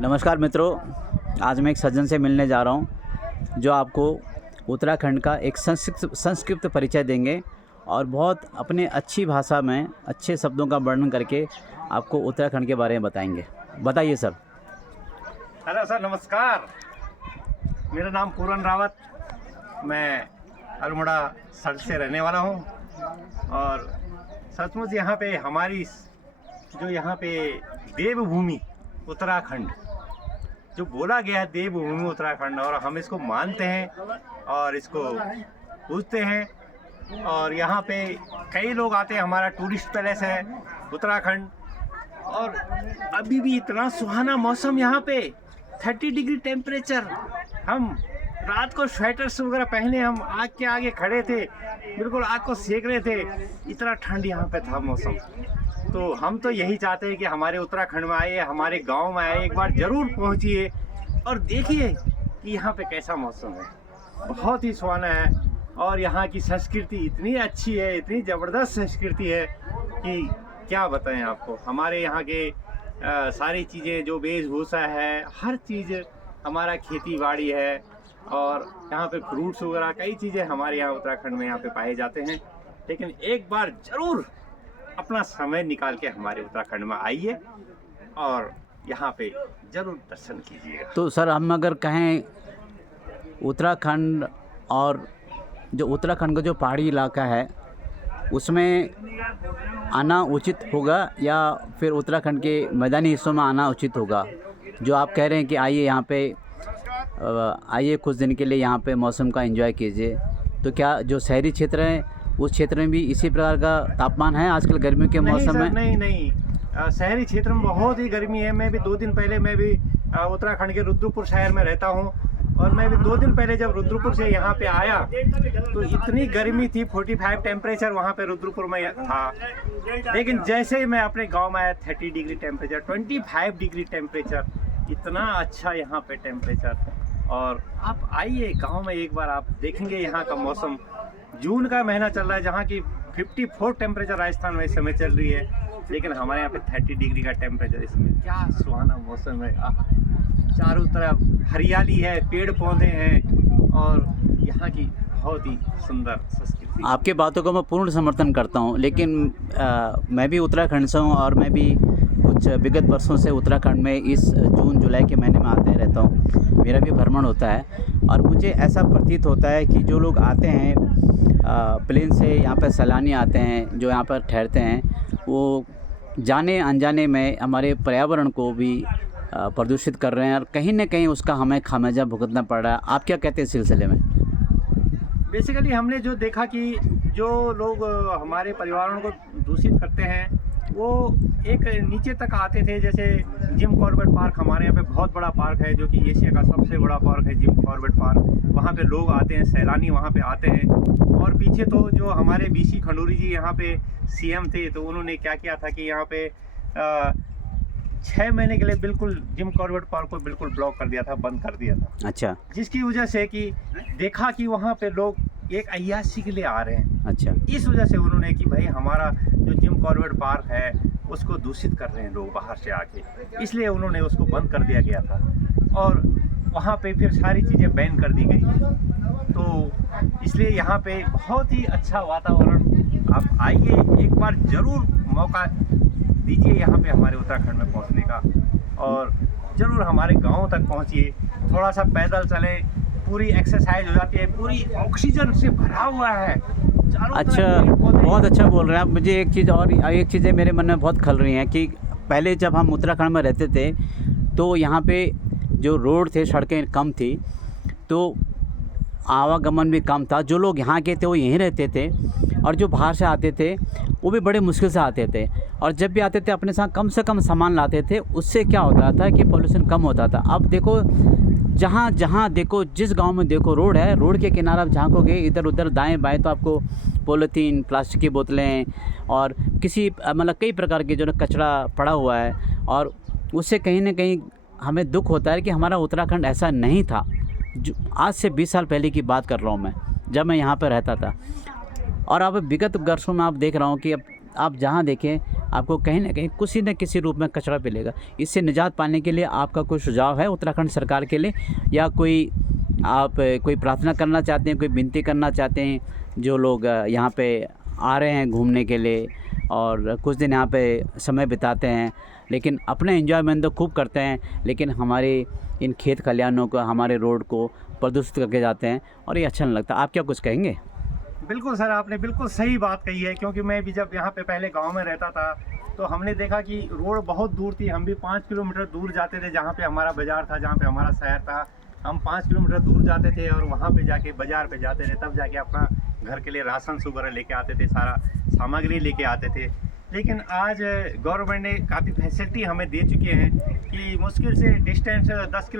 नमस्कार मित्रों, आज मैं एक सज्जन से मिलने जा रहा हूं जो आपको उत्तराखंड का एक संक्षिप्त परिचय देंगे और बहुत अपने अच्छी भाषा में अच्छे शब्दों का वर्णन करके आपको उत्तराखंड के बारे में बताएंगे। बताइए सर। हेलो सर, नमस्कार। मेरा नाम पूरन रावत, मैं अल्मोड़ा सड़ से रहने वाला हूं और सचमुच यहाँ पे हमारी जो यहाँ पे देवभूमि उत्तराखंड जो बोला गया है, देवभूमि उत्तराखंड, और हम इसको मानते हैं और इसको पूजते हैं। और यहाँ पे कई लोग आते हैं। हमारा टूरिस्ट पैलेस है उत्तराखंड, और अभी भी इतना सुहाना मौसम यहाँ पे, 30 डिग्री टेम्परेचर। हम रात को स्वेटर्स वगैरह पहने हम आग के आगे खड़े थे, बिल्कुल आग को सेक रहे थे, इतना ठंड यहाँ पे था मौसम। तो हम तो यही चाहते हैं कि हमारे उत्तराखंड में आइए, हमारे गांव में आइए, एक बार ज़रूर पहुंचिए और देखिए कि यहाँ पे कैसा मौसम है। बहुत ही सुहाना है और यहाँ की संस्कृति इतनी अच्छी है, इतनी ज़बरदस्त संस्कृति है कि क्या बताएं आपको। हमारे यहाँ के सारी चीज़ें, जो वेशभूषा है, हर चीज़, हमारा खेती बाड़ी है और यहाँ पे फ्रूट्स वगैरह कई चीज़ें हमारे यहाँ उत्तराखंड में यहाँ पे पाए जाते हैं। लेकिन एक बार ज़रूर अपना समय निकाल के हमारे उत्तराखंड में आइए और यहाँ पे ज़रूर दर्शन कीजिएगा। तो सर, हम अगर कहें उत्तराखंड और जो उत्तराखंड का जो पहाड़ी इलाका है उसमें आना उचित होगा या फिर उत्तराखंड के मैदानी हिस्सों में आना उचित होगा? जो आप कह रहे हैं कि आइए यहाँ पे, आइए कुछ दिन के लिए यहाँ पे मौसम का एंजॉय कीजिए, तो क्या जो शहरी क्षेत्र हैं उस क्षेत्र में भी इसी प्रकार का तापमान है आजकल गर्मियों के मौसम में? नहीं, शहरी क्षेत्र में बहुत ही गर्मी है। मैं भी 2 दिन पहले मैं भी उत्तराखंड के रुद्रपुर शहर में रहता हूँ और मैं भी 2 दिन पहले जब रुद्रपुर से यहाँ पे आया तो इतनी गर्मी थी, 45 टेम्परेचर वहाँ पे रुद्रपुर में था। लेकिन जैसे ही मैं अपने गांव में आया, 30 डिग्री टेम्परेचर, 25 डिग्री टेम्परेचर, इतना अच्छा यहाँ पे टेम्परेचर। और आप आइए गांव में, एक बार आप देखेंगे यहाँ का मौसम। जून का महीना चल रहा है जहाँ की 54 टेम्परेचर राजस्थान में इस समय चल रही है, लेकिन हमारे यहाँ पे 30 डिग्री का टेम्परेचर। इसमें क्या सुहाना मौसम है। चारों तरफ हरियाली है, पेड़ पौधे हैं और यहाँ की बहुत ही सुंदर संस्कृति। आपके बातों को मैं पूर्ण समर्थन करता हूँ, लेकिन मैं भी उत्तराखंड से हूँ और मैं भी कुछ विगत वर्षों से उत्तराखंड में इस जून जुलाई के महीने में आते रहता हूँ। मेरा भी भ्रमण होता है और मुझे ऐसा प्रतीत होता है कि जो लोग आते हैं प्लेन से, यहाँ पर सैलानी आते हैं जो यहाँ पर ठहरते हैं, वो जाने अनजाने में हमारे पर्यावरण को भी प्रदूषित कर रहे हैं और कहीं ना कहीं उसका हमें खामियाजा भुगतना पड़ रहा है। आप क्या कहते हैं इस सिलसिले में? बेसिकली हमने जो देखा कि जो लोग हमारे पर्यावरण को दूषित करते हैं वो एक नीचे तक आते थे। जैसे जिम कॉर्बेट पार्क, हमारे यहाँ पे बहुत बड़ा पार्क है जो कि एशिया का सबसे बड़ा पार्क है, जिम कॉर्बेट पार्क। वहाँ पे लोग आते हैं, सैलानी वहाँ पे आते हैं। और पीछे तो जो हमारे बीसी खंडूरी जी यहाँ पे सीएम थे, तो उन्होंने क्या किया था कि यहाँ पे 6 महीने के लिए बिल्कुल जिम कॉर्बेट पार्क को बिल्कुल ब्लॉक कर दिया था, बंद कर दिया था। अच्छा। जिसकी वजह से कि देखा कि वहाँ पे लोग एक अय्याशी के लिए आ रहे हैं। अच्छा। इस वजह से उन्होंने कि भाई हमारा जो जिम कॉर्बेट पार्क है उसको दूषित कर रहे हैं लोग बाहर से आके, इसलिए उन्होंने उसको बंद कर दिया गया था और वहाँ पे फिर सारी चीज़ें बैन कर दी गई। तो इसलिए यहाँ पे बहुत ही अच्छा वातावरण। आप आइए, एक बार ज़रूर मौका दीजिए यहाँ पे हमारे उत्तराखंड में पहुँचने का और ज़रूर हमारे गाँव तक पहुँचिए। थोड़ा सा पैदल चलें, पूरी एक्सरसाइज हो जाती है, पूरी ऑक्सीजन से भरा हुआ है। अच्छा, बहुत अच्छा बोल रहे हैं आप। मुझे एक चीज़ें मेरे मन में बहुत खल रही हैं कि पहले जब हम उत्तराखंड में रहते थे तो यहाँ पे जो रोड थे, सड़कें कम थी, तो आवागमन भी कम था। जो लोग यहाँ के थे वो यहीं रहते थे और जो बाहर से आते थे वो भी बड़े मुश्किल से आते थे और जब भी आते थे अपने साथ कम से कम सामान लाते थे। उससे क्या होता था कि पोल्यूशन कम होता था। अब देखो, जहाँ देखो, जिस गांव में देखो रोड है, रोड के किनारे आप झाँकोगे इधर उधर दाएं बाएं तो आपको पॉलीथीन, प्लास्टिक की बोतलें और किसी मतलब कई प्रकार के जो कचरा पड़ा हुआ है। और उससे कहीं ना कहीं हमें दुख होता है कि हमारा उत्तराखंड ऐसा नहीं था। जो आज से 20 साल पहले की बात कर रहा हूँ मैं, जब मैं यहाँ पर रहता था। और अब विगत वर्षों में आप देख रहा हूँ कि अब आप जहाँ देखें आपको कहीं ना कहीं किसी न किसी रूप में कचरा मिलेगा। इससे निजात पाने के लिए आपका कोई सुझाव है उत्तराखंड सरकार के लिए, या कोई आप कोई प्रार्थना करना चाहते हैं, कोई विनती करना चाहते हैं? जो लोग यहाँ पे आ रहे हैं घूमने के लिए और कुछ दिन यहाँ पे समय बिताते हैं, लेकिन अपने एंजॉयमेंट तो खूब करते हैं, लेकिन हमारे इन खेत खलिहानों को, हमारे रोड को प्रदूषित करके जाते हैं और ये अच्छा नहीं लगता। आप क्या कुछ कहेंगे? बिल्कुल सर, आपने बिल्कुल सही बात कही है, क्योंकि मैं भी जब यहाँ पे पहले गांव में रहता था तो हमने देखा कि रोड बहुत दूर थी। हम भी 5 किलोमीटर दूर जाते थे, जहाँ पे हमारा बाज़ार था, जहाँ पे हमारा शहर था, हम 5 किलोमीटर दूर जाते थे और वहाँ पे जाके बाज़ार पे जाते थे, तब जाके अपना घर के लिए राशन वगैरह लेके आते थे, सारा सामग्री लेके आते थे। लेकिन आज गवर्नमेंट ने काफ़ी फैसिलिटी हमें दे चुके हैं कि मुश्किल से डिस्टेंस 10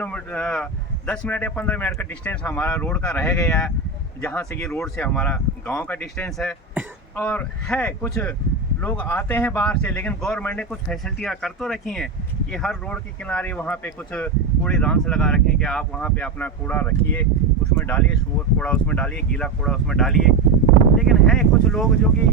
मिनट या 15 मिनट का डिस्टेंस हमारा रोड का रह गया है, जहाँ से कि रोड से हमारा गांव का डिस्टेंस है। और है कुछ लोग आते हैं बाहर से, लेकिन गवर्नमेंट ने कुछ फैसिलिटियाँ कर तो रखी हैं कि हर रोड के किनारे वहाँ पे कुछ कूड़ेदान से लगा रखे हैं कि आप वहाँ पे अपना कूड़ा रखिए, उसमें डालिए, सूअर कूड़ा उसमें डालिए, गीला कूड़ा उसमें डालिए। लेकिन है कुछ लोग जो कि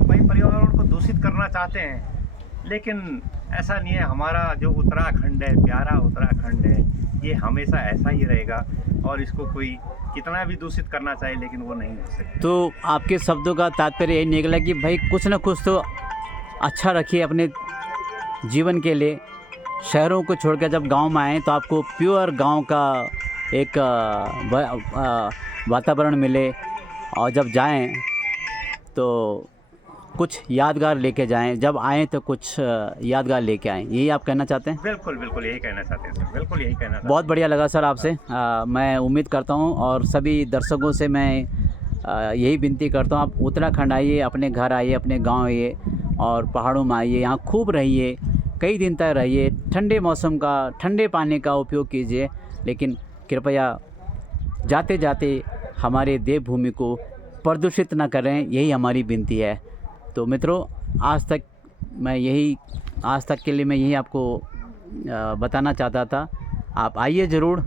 भाई पर्यावरण को दूषित करना चाहते हैं, लेकिन ऐसा नहीं है। हमारा जो उत्तराखंड है, प्यारा उत्तराखंड है, ये हमेशा ऐसा ही रहेगा और इसको कोई कितना भी दूषित करना चाहे लेकिन वो नहीं हो सकता। तो आपके शब्दों का तात्पर्य यही निकला कि भाई कुछ ना कुछ तो अच्छा रखिए अपने जीवन के लिए। शहरों को छोड़कर जब गांव में आएँ तो आपको प्योर गांव का एक वातावरण मिले, और जब जाएं तो कुछ यादगार लेके जाएं, जब आएँ तो कुछ यादगार लेके आएँ। यही आप कहना चाहते हैं? बिल्कुल बिल्कुल यही कहना चाहते हैं सर, बिल्कुल यही कहना चाहते हैं। बहुत बढ़िया लगा सर आपसे। मैं उम्मीद करता हूँ और सभी दर्शकों से मैं यही विनती करता हूँ, आप उत्तराखंड आइए, अपने घर आइए, अपने गांव आइए और पहाड़ों में आइए, यहाँ खूब रहिए, कई दिन तक रहिए, ठंडे मौसम का, ठंडे पानी का उपयोग कीजिए, लेकिन कृपया जाते जाते हमारे देवभूमि को प्रदूषित न करें, यही हमारी विनती है। तो मित्रों, आज तक के लिए मैं यही आपको बताना चाहता था। आप आइए, ज़रूर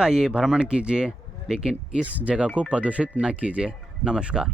आइए, भ्रमण कीजिए, लेकिन इस जगह को प्रदूषित न कीजिए। नमस्कार।